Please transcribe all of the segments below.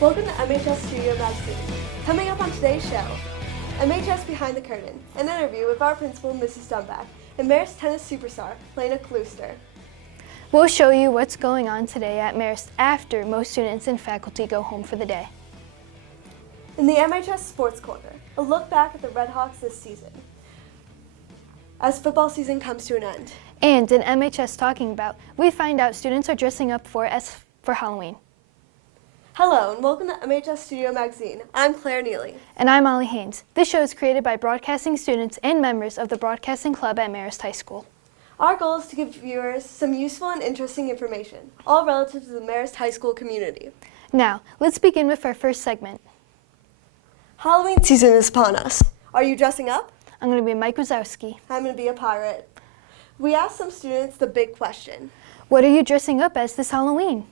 Welcome to MHS Studio Magazine. Coming up on today's show, MHS Behind the Curtain, an interview with our principal, Mrs. Dunback, and Marist tennis superstar, Helena Klooster. We'll show you what's going on today at Marist after most students and faculty go home for the day. In the MHS Sports Corner, a look back at the Red Hawks this season, as football season comes to an end. And in MHS Talking About, we find out students are dressing up for Halloween. Hello and welcome to MHS Studio Magazine. I'm Claire Neely. And I'm Molly Haynes. This show is created by broadcasting students and members of the Broadcasting Club at Marist High School. Our goal is to give viewers some useful and interesting information, all relative to the Marist High School community. Now, let's begin with our first segment. Halloween season is upon us. Are you dressing up? I'm going to be Mike Wazowski. I'm going to be a pirate. We asked some students the big question. What are you dressing up as this Halloween?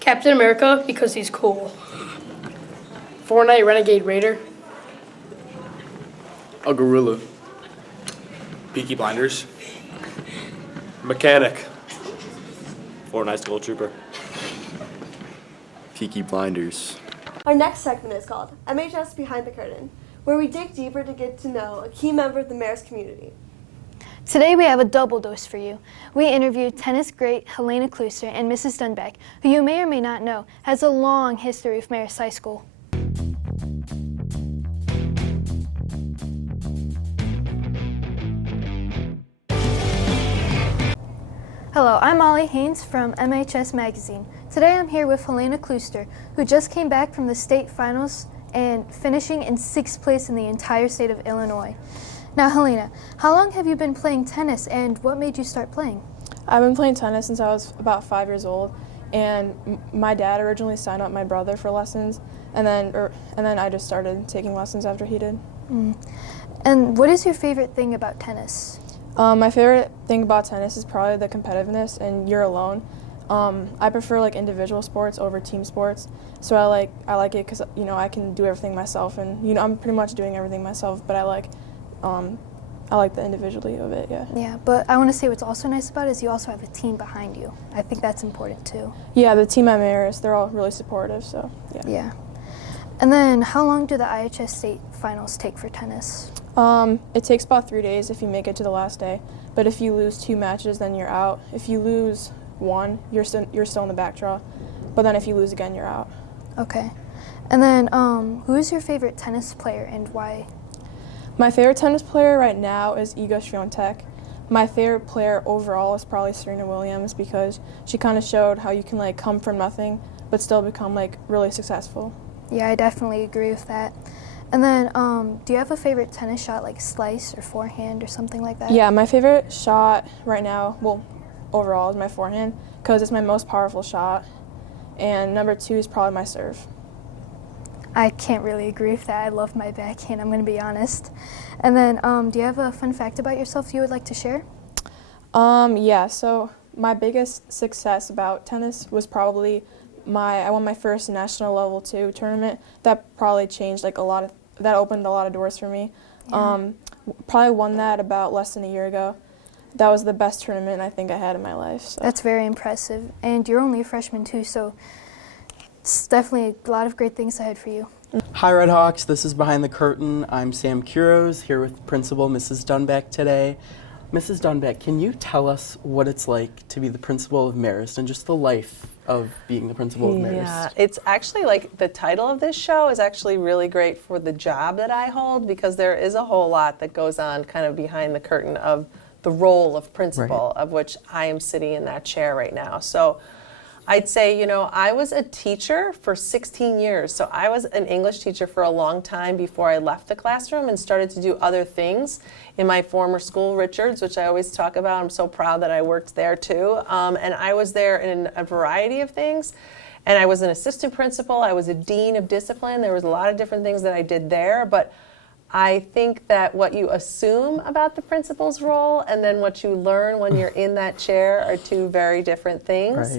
Captain America, because he's cool. Fortnite Renegade Raider. A gorilla. Peaky Blinders. Mechanic. Fortnite School Trooper. Peaky Blinders. Our next segment is called MHS Behind the Curtain, where we dig deeper to get to know a key member of the Marist community. Today we have a double dose for you. We interviewed tennis great Helena Klooster and Mrs. Dunback, who you may or may not know has a long history with Marist High School. Hello, I'm Molly Haynes from MHS Magazine. Today I'm here with Helena Klooster, who just came back from the state finals and finishing in 6th place in the entire state of Illinois. Now, Helena, how long have you been playing tennis and what made you start playing? I've been playing tennis since I was about 5 years old, and my dad originally signed up my brother for lessons, and then I just started taking lessons after he did. And what is your favorite thing about tennis? My favorite thing about tennis is probably the competitiveness, and you're alone. I prefer like individual sports over team sports, so I like it because I can do everything myself, and I'm pretty much doing everything myself, but I like the individuality of it, yeah. Yeah, but I want to say what's also nice about it is you also have a team behind you. I think that's important too. Yeah, the team at Marist, they're all really supportive, so yeah. Yeah. And then how long do the IHS state finals take for tennis? It takes about 3 days if you make it to the last day, but if you lose 2 matches, then you're out. If you lose 1, you're still in the back draw, but then if you lose again, you're out. Okay. And then who is your favorite tennis player and why? My favorite tennis player right now is Iga Swiatek. My favorite player overall is probably Serena Williams because she kind of showed how you can come from nothing but still become really successful. Yeah, I definitely agree with that. And then do you have a favorite tennis shot like slice or forehand or something like that? Yeah, my favorite shot right now, overall, is my forehand because it's my most powerful shot. And number 2 is probably my serve. I can't really agree with that. I love my backhand, I'm going to be honest. And then do you have a fun fact about yourself you would like to share? Yeah, so my biggest success about tennis was probably I won my first national level 2 tournament. That probably changed that opened a lot of doors for me. Yeah. Probably won that about less than a year ago. That was the best tournament I think I had in my life. So. That's very impressive. And you're only a freshman too, so it's definitely a lot of great things ahead for you. Hi Red Hawks, this is Behind the Curtain. I'm Sam Quiroz, here with Principal Mrs. Dunback today. Mrs. Dunback, can you tell us what it's like to be the principal of Marist and just the life of being the principal of Marist? Yeah, it's actually the title of this show is actually really great for the job that I hold because there is a whole lot that goes on kind of behind the curtain of the role of principal, of which I am sitting in that chair right now. So I'd say, I was a teacher for 16 years. So I was an English teacher for a long time before I left the classroom and started to do other things in my former school, Richards, which I always talk about. I'm so proud that I worked there too. And I was there in a variety of things. And I was an assistant principal. I was a dean of discipline. There was a lot of different things that I did there. But I think that what you assume about the principal's role and then what you learn when you're in that chair are 2 very different things.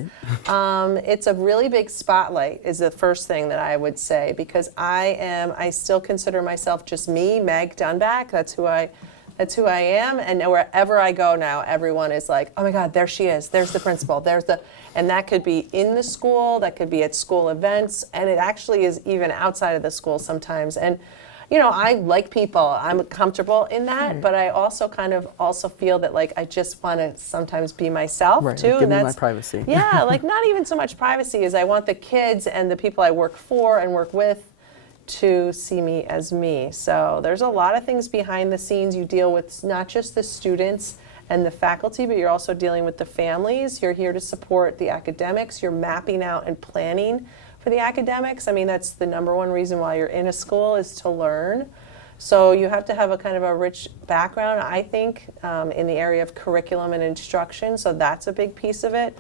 Right. It's a really big spotlight is the first thing that I would say because I still consider myself just me, Meg Dunback. That's who I That's who I am, and wherever I go now, everyone is like, oh my God, there she is. There's the principal. And that could be in the school, that could be at school events, and it actually is even outside of the school sometimes. And I like people. I'm comfortable in that, but I also kind of feel that like I just want to sometimes be myself too. Give me my privacy. Yeah, like not even so much privacy as I want the kids and the people I work for and work with to see me as me. So there's a lot of things behind the scenes. You deal with not just the students and the faculty, but you're also dealing with the families. You're here to support the academics. You're mapping out and planning for the academics. I mean, that's the number one reason why you're in a school is to learn. So you have to have a kind of a rich background, I think, in the area of curriculum and instruction. So that's a big piece of it.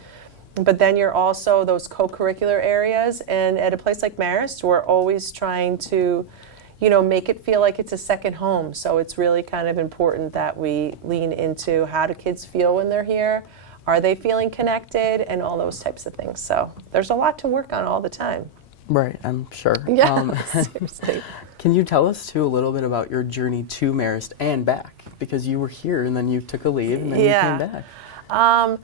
But then you're also those co-curricular areas. And at a place like Marist, we're always trying to, make it feel like it's a second home. So it's really kind of important that we lean into how do kids feel when they're here? Are they feeling connected? And all those types of things. So there's a lot to work on all the time. Right, I'm sure. Yeah, seriously. Can you tell us, too, a little bit about your journey to Marist and back? Because you were here, and then you took a leave, and then you came back.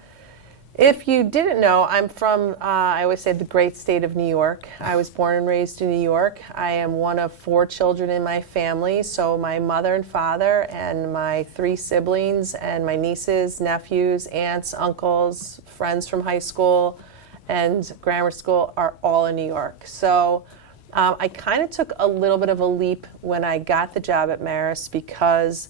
If you didn't know, I'm from, I always say, the great state of New York. I was born and raised in New York. I am one of 4 children in my family, so my mother and father and my 3 siblings and my nieces, nephews, aunts, uncles, friends from high school and grammar school are all in New York. So I kind of took a little bit of a leap when I got the job at Marist because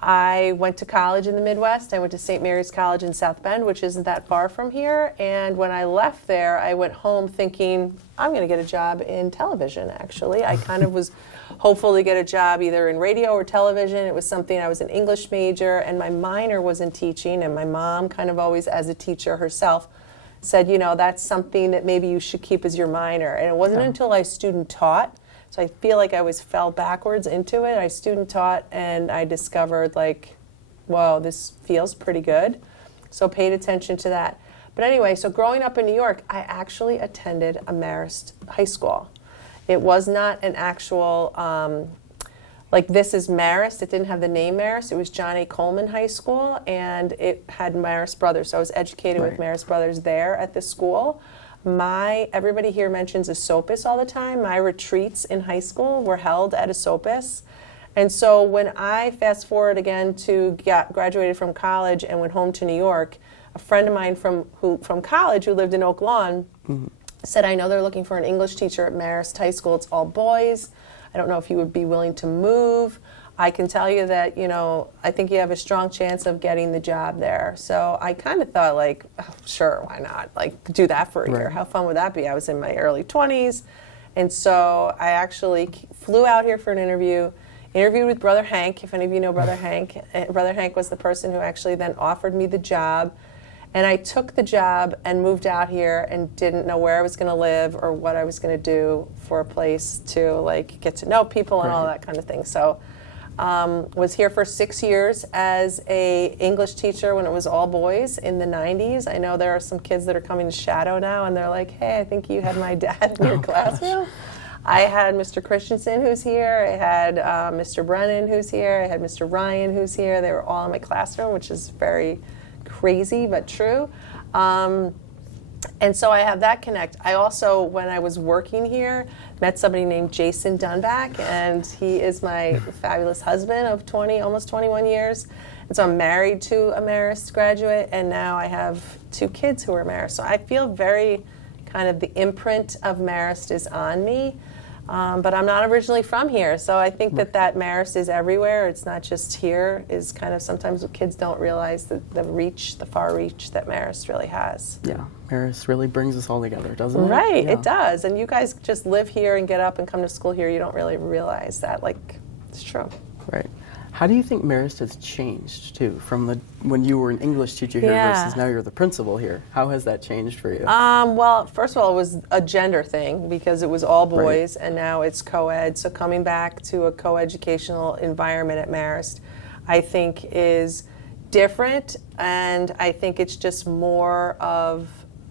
I went to college in the Midwest. I went to St. Mary's College in South Bend, which isn't that far from here. And when I left there, I went home thinking, I'm going to get a job in television, actually. I kind of was hopeful to get a job either in radio or television. It was something, I was an English major, and my minor was in teaching. And my mom kind of always, as a teacher herself, said, that's something that maybe you should keep as your minor. And it wasn't until I student taught. So I feel like I fell backwards into it. I student taught and I discovered whoa, this feels pretty good. So paid attention to that. But anyway, so growing up in New York, I actually attended a Marist high school. It was not an actual, this is Marist. It didn't have the name Marist. It was John A. Coleman High School, and it had Marist Brothers. So I was educated with Marist Brothers there at the school. Everybody here mentions Esopus all the time. My retreats in high school were held at Esopus. And so when I fast forward again to graduated from college and went home to New York, a friend of mine from college who lived in Oak Lawn said, I know they're looking for an English teacher at Marist High School. It's all boys. I don't know if you would be willing to move. I can tell you that, I think you have a strong chance of getting the job there. So I kind of thought sure, why not? Do that for a year. How fun would that be? I was in my early 20s. And so I actually flew out here for an interviewed with Brother Hank, if any of you know Brother Hank. Brother Hank was the person who actually then offered me the job. And I took the job and moved out here and didn't know where I was going to live or what I was going to do for a place to get to know people and all that kind of thing. So was here for 6 years as a English teacher when it was all boys in the 90s. I know there are some kids that are coming to Shadow now and they're like, hey, I think you had my dad in your classroom. I had Mr. Christensen who's here. I had Mr. Brennan who's here. I had Mr. Ryan who's here. They were all in my classroom, which is very crazy but true. And so I have that connect. I also, when I was working here, met somebody named Jason Dunback, and he is my fabulous husband of almost 21 years. And so I'm married to a Marist graduate, and now I have 2 kids who are Marist. So I feel very kind of the imprint of Marist is on me. But I'm not originally from here, so I think that Marist is everywhere. It's not just here. Is kind of sometimes kids don't realize the far reach that Marist really has. Yeah, Marist really brings us all together, doesn't it? Right, it does. And you guys just live here and get up and come to school here. You don't really realize that. It's true. Right. How do you think Marist has changed, too, from when you were an English teacher here versus now you're the principal here? How has that changed for you? Well, first of all, it was a gender thing because it was all boys, and now it's co-ed. So coming back to a co-educational environment at Marist, I think is different, and I think it's just more of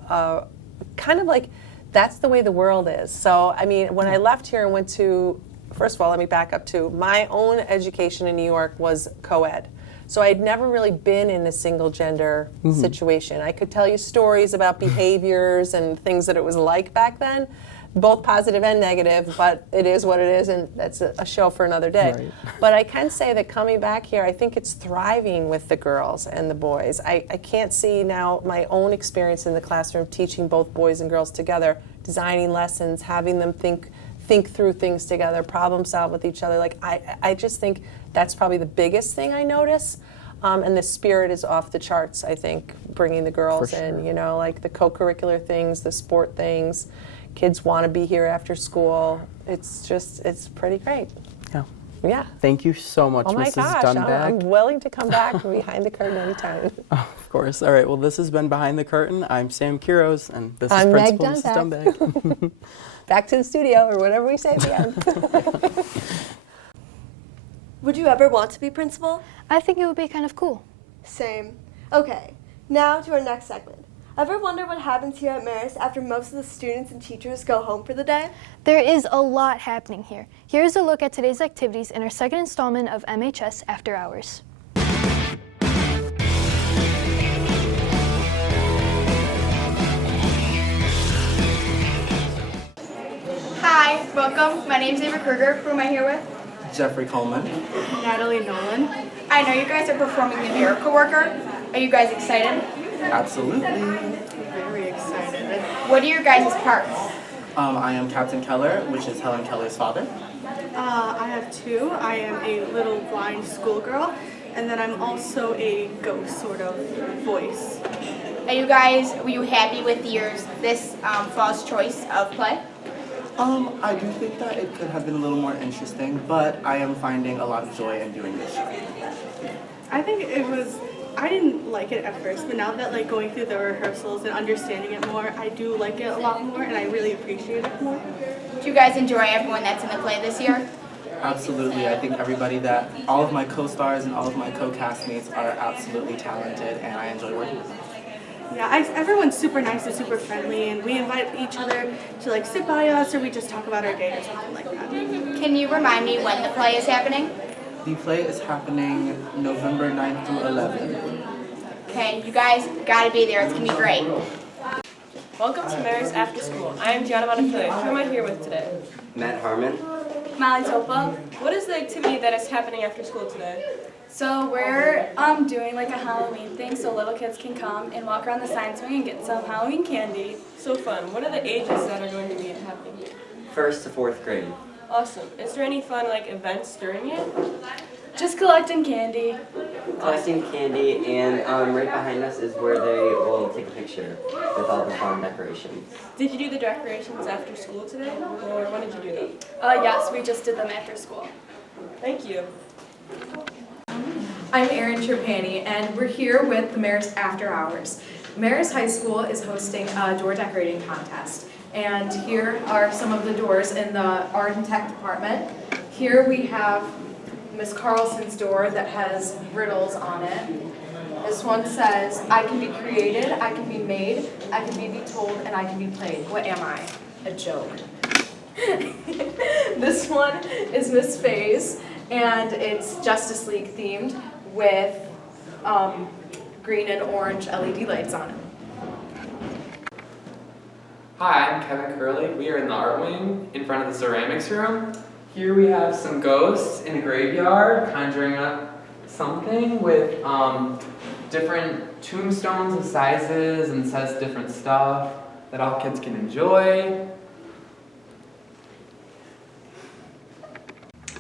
kind of that's the way the world is. So, I mean, when I left here and went to first of all, let me back up too. My own education in New York was co-ed. So I'd never really been in a single gender situation. I could tell you stories about behaviors and things that it was like back then, both positive and negative, but it is what it is, and that's a show for another day. Right. But I can say that coming back here, I think it's thriving with the girls and the boys. I can't see now my own experience in the classroom teaching both boys and girls together, designing lessons, having them think through things together, problem solve with each other. Like I just think that's probably the biggest thing I notice. And the spirit is off the charts, I think, bringing the girls in, you know, like the co-curricular things, the sport things. Kids want to be here after school. It's pretty great. Yeah. Yeah. Thank you so much, Oh my Mrs. gosh, Dunback. I'm willing to come back from behind the curtain anytime. Of course. All right. Well, this has been Behind the Curtain. I'm Sam Quiroz, and this I'm is Meg Principal Mrs. Dunback. Back to the studio, or whatever we say at the end. Would you ever want to be principal? I think it would be kind of cool. Same. Okay, now to our next segment. Ever wonder what happens here at Marist after most of the students and teachers go home for the day? There is a lot happening here. Here's a look at today's activities in our second installment of MHS After Hours. Hi, welcome. My name's Krueger. Who am I here with? Jeffrey Coleman. Natalie Nolan. I know you guys are performing The Miracle Worker. Are you guys excited? Absolutely. Very excited. What are your guys' parts? I am Captain Keller, which is Helen Keller's father. I have two. I am a little blind schoolgirl, and then I'm also a ghost sort of voice. Were you happy with this fall's choice of play? I do think that it could have been a little more interesting, but I am finding a lot of joy in doing this show. I think I didn't like it at first, but now that like going through the rehearsals and understanding it more, I do like it a lot more, and I really appreciate it more. Do you guys enjoy everyone that's in the play this year? Absolutely. I think all of my co-stars and all of my co-castmates are absolutely talented, and I enjoy working with them. Yeah, everyone's super nice and super friendly, and we invite each other to like sit by us, or we just talk about our day or something like that. Can you remind me when the play is happening? The play is happening November 9th through 11th. Okay, you guys gotta be there. It's gonna be great. Welcome to Marist After School. I am Gianna Bonafilia. Who am I here with today? Matt Harmon. Molly Topa. What is the activity that is happening after school today? So we're doing like a Halloween thing so little kids can come and walk around the science wing and get some Halloween candy. So fun. What are the ages that are going to be happening here? 1st to 4th grade. Awesome. Is there any fun events during it? Just collecting candy. Collecting candy, and right behind us is where they will take a picture with all the fun decorations. Did you do the decorations after school today, or when did you do them? Yes, we just did them after school. Thank you. I'm Erin Trapani, and we're here with the Marist After Hours. Marist High School is hosting a door decorating contest, and here are some of the doors in the Art and Tech department. Here we have Miss Carlson's door that has riddles on it. This one says, I can be created, I can be made, I can be told, and I can be played. What am I? A joke. This one is Miss Faye's, and it's Justice League themed with green and orange LED lights on it. Hi, I'm Kevin Curley. We are in the art wing in front of the ceramics room. Here we have some ghosts in a graveyard conjuring up something with different tombstones of sizes and says different stuff that all kids can enjoy.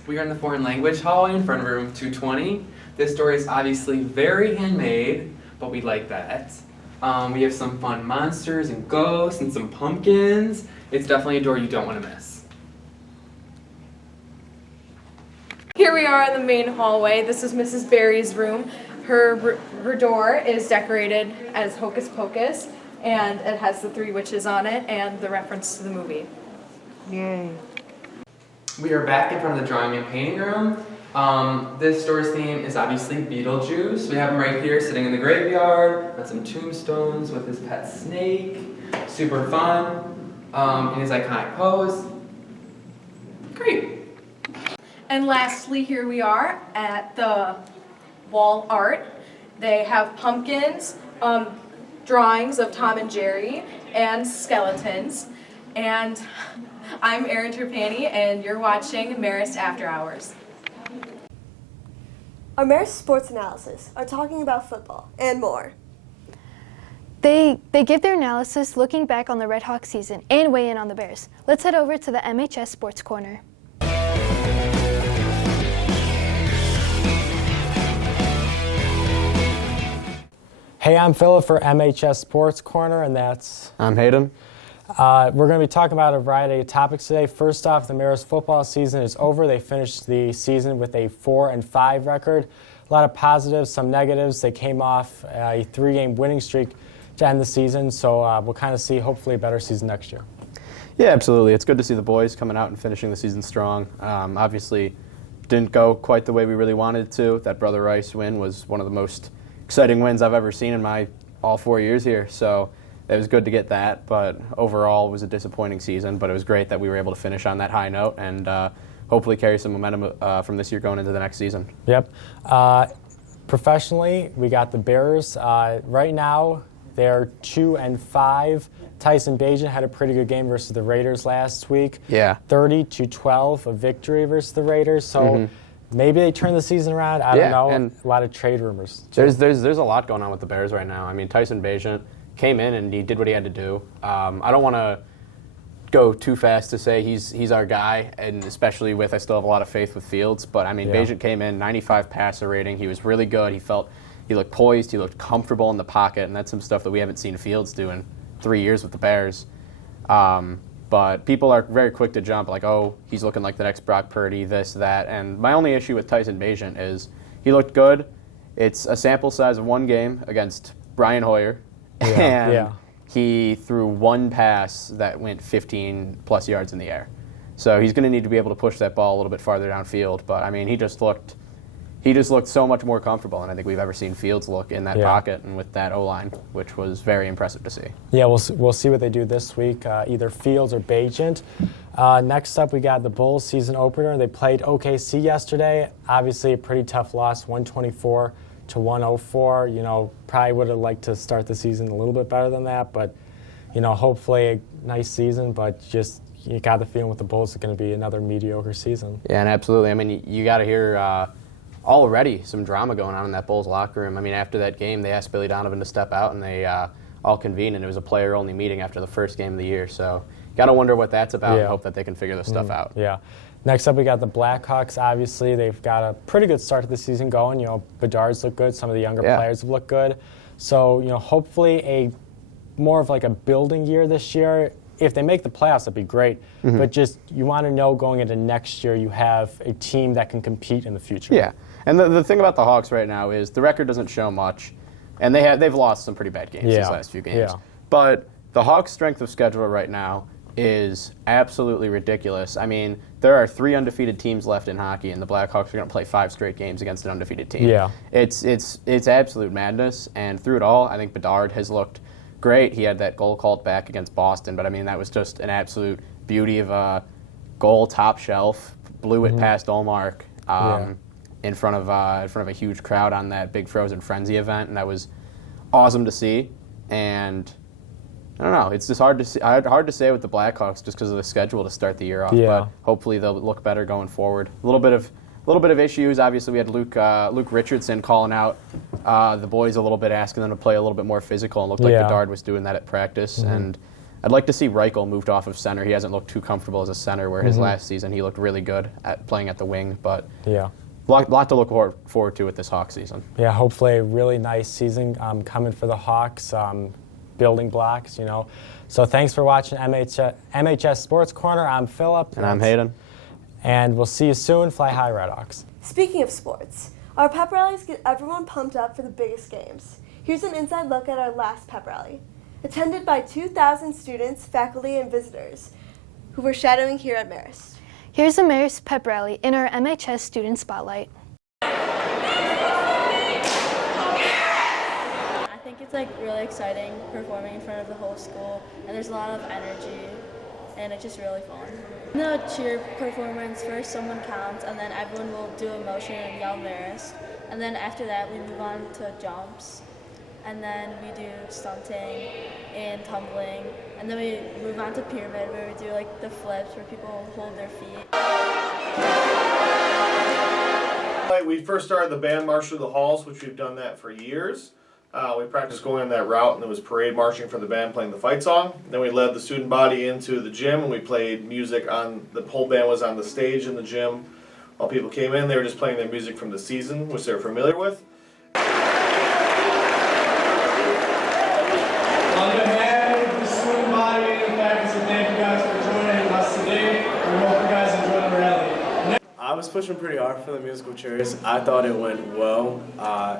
We are in the foreign language hallway in front of room 220. This door is obviously very handmade, but we like that. We have some fun monsters and ghosts and some pumpkins. It's definitely a door you don't want to miss. Here we are in the main hallway. This is Mrs. Berry's room. Her door is decorated as Hocus Pocus, and it has the 3 witches on it and the reference to the movie. Yay. We are back in front of the drawing and painting room. This store's theme is obviously Beetlejuice. We have him right here sitting in the graveyard on some tombstones with his pet snake. Super fun in his iconic pose. Great. And lastly, here we are at the wall art. They have pumpkins, drawings of Tom and Jerry, and skeletons. And I'm Erin Trapani, and you're watching Marist After Hours. Our Marist Sports Analysis are talking about football and more. They give their analysis looking back on the Red Hawks season and weigh in on the Bears. Let's head over to the MHS Sports Corner. Hey, I'm Philip for MHS Sports Corner, and I'm Hayden. We're going to be talking about a variety of topics today. First off, the Marist football season is over. They finished the season with a 4-5 record. A lot of positives, some negatives. They came off a 3-game winning streak to end the season, so we'll kind of see hopefully a better season next year. Yeah, absolutely. It's good to see the boys coming out and finishing the season strong. Obviously, didn't go quite the way we really wanted it to. That Brother Rice win was one of the most exciting wins I've ever seen in my all 4 years here, so it was good to get that, but overall it was a disappointing season, but it was great that we were able to finish on that high note and hopefully carry some momentum from this year going into the next season. Yep. Professionally, we got the Bears. Right now, they're 2-5. Tyson Bagent had a pretty good game versus the Raiders last week. Yeah. 30-12, a victory versus the Raiders, so maybe they turn the season around. I don't know. And a lot of trade rumors. There's a lot going on with the Bears right now. I mean, Tyson Bagent came in and he did what he had to do. I don't want to go too fast to say he's our guy, and especially with I still have a lot of faith with Fields. But I mean, Bagent came in 95 passer rating. He was really good. He looked poised. He looked comfortable in the pocket, and that's some stuff that we haven't seen Fields do in 3 years with the Bears. But people are very quick to jump, like, oh, he's looking like the next Brock Purdy, this, that. And my only issue with Tyson Bagent is he looked good. It's a sample size of one game against Brian Hoyer. And he threw one pass that went 15-plus yards in the air. So he's going to need to be able to push that ball a little bit farther downfield. But, I mean, he just looked so much more comfortable than I think we've ever seen Fields look in that pocket and with that O-line, which was very impressive to see. Yeah, we'll see what they do this week, either Fields or Bagent. Next up, we got the Bulls season opener. They played OKC yesterday. Obviously, a pretty tough loss, 124-104. You know, probably would have liked to start the season a little bit better than that, but, you know, hopefully a nice season, but just you got the feeling with the Bulls it's going to be another mediocre season. Yeah, and absolutely. I mean, you got to hear already some drama going on in that Bulls locker room. I mean, after that game, they asked Billy Donovan to step out, and they all convened, and it was a player-only meeting after the first game of the year. So got to wonder what that's about and hope that they can figure this stuff out. Yeah. Next up, we got the Blackhawks. Obviously, they've got a pretty good start to the season going. You know, Bedard's look good. Some of the younger players have looked good. So, you know, hopefully more of like a building year this year. If they make the playoffs, that'd be great. But just you want to know going into next year you have a team that can compete in the future. Yeah. And the thing about the Hawks right now is the record doesn't show much, and they've lost some pretty bad games these last few games. Yeah. But the Hawks' strength of schedule right now is absolutely ridiculous. I mean, there are 3 undefeated teams left in hockey, and the Blackhawks are going to play 5 straight games against an undefeated team. Yeah. It's absolute madness, and through it all, I think Bedard has looked great. He had that goal called back against Boston, but I mean that was just an absolute beauty of a goal, top shelf, blew it past Olmark. In front of a huge crowd on that big Frozen Frenzy event, and that was awesome to see. And I don't know, it's just hard to say with the Blackhawks just because of the schedule to start the year off. But hopefully they'll look better going forward. A little bit of issues. Obviously, we had Luke Richardson calling out the boys a little bit, asking them to play a little bit more physical, and looked like Bedard was doing that at practice. And I'd like to see Reichel moved off of center. He hasn't looked too comfortable as a center, where his last season he looked really good at playing at the wing. But lot to look forward to with this Hawks season. Yeah, hopefully a really nice season coming for the Hawks, building blocks, you know. So thanks for watching MHS Sports Corner. I'm Philip. And I'm Hayden. And we'll see you soon. Fly high, Red Hawks. Speaking of sports, our pep rallies get everyone pumped up for the biggest games. Here's an inside look at our last pep rally, attended by 2,000 students, faculty, and visitors who were shadowing here at Marist. Here's a Marist pep rally in our MHS Student Spotlight. I think it's like really exciting performing in front of the whole school, and there's a lot of energy, and it's just really fun. No, a cheer performance. First, someone counts, and then everyone will do a motion and yell Marist. And then after that, we move on to jumps. And then we do stunting and tumbling. And then we move on to pyramid, where we do like the flips where people hold their feet. We first started the band march through the halls, which we've done that for years. We practiced going on that route, and there was parade marching for the band playing the fight song. Then we led the student body into the gym, and we played music on, the whole band was on the stage in the gym. While people came in, they were just playing their music from the season, which they were familiar with. On behalf of the student body and the faculty, thank you guys for joining us today. We hope you guys enjoy the rally. I was pushing pretty hard for the musical chairs. I thought it went well.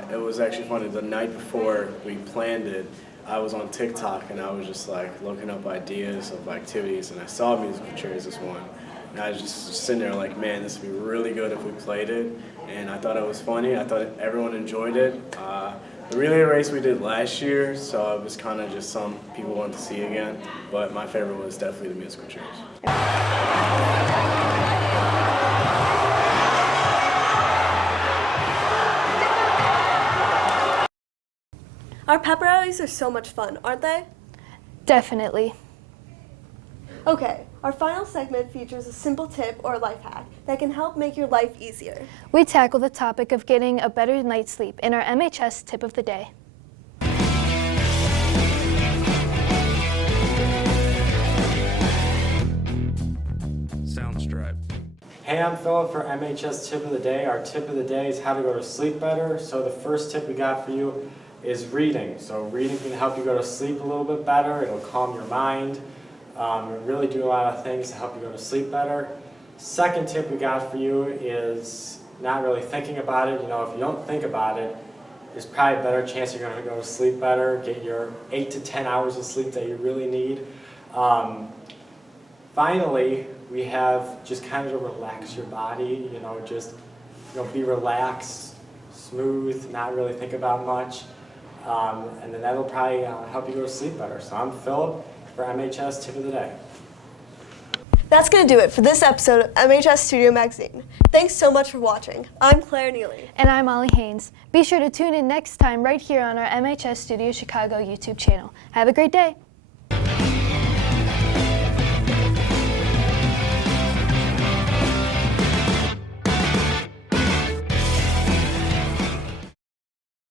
It was actually funny. The night before we planned it, I was on TikTok and I was just like looking up ideas of activities, and I saw musical chairs as one. And I was just sitting there like, man, this would be really good if we played it. And I thought it was funny. I thought everyone enjoyed it. The relay race we did last year, so it was kind of just some people wanted to see again. But my favorite was definitely the musical chairs. Our pep rallies are so much fun, aren't they? Definitely. Okay, our final segment features a simple tip or life hack that can help make your life easier. We tackle the topic of getting a better night's sleep in our MHS tip of the day. Soundstripe. Hey, I'm Philip for MHS Tip of the Day. Our tip of the day is how to go to sleep better. So the first tip we got for you is reading. So reading can help you go to sleep a little bit better. It'll calm your mind. Really do a lot of things to help you go to sleep better. Second tip we got for you is not really thinking about it. You know, if you don't think about it, there's probably a better chance you're going to go to sleep better, get your 8 to 10 hours of sleep that you really need. Finally, we have just kind of to relax your body, just be relaxed, smooth, not really think about much, and then that'll probably help you go to sleep better. So I'm Philip for MHS Tip of the Day. That's going to do it for this episode of MHS Studio Magazine. Thanks so much for watching. I'm Claire Neely. And I'm Molly Haynes. Be sure to tune in next time right here on our MHS Studio Chicago YouTube channel. Have a great day.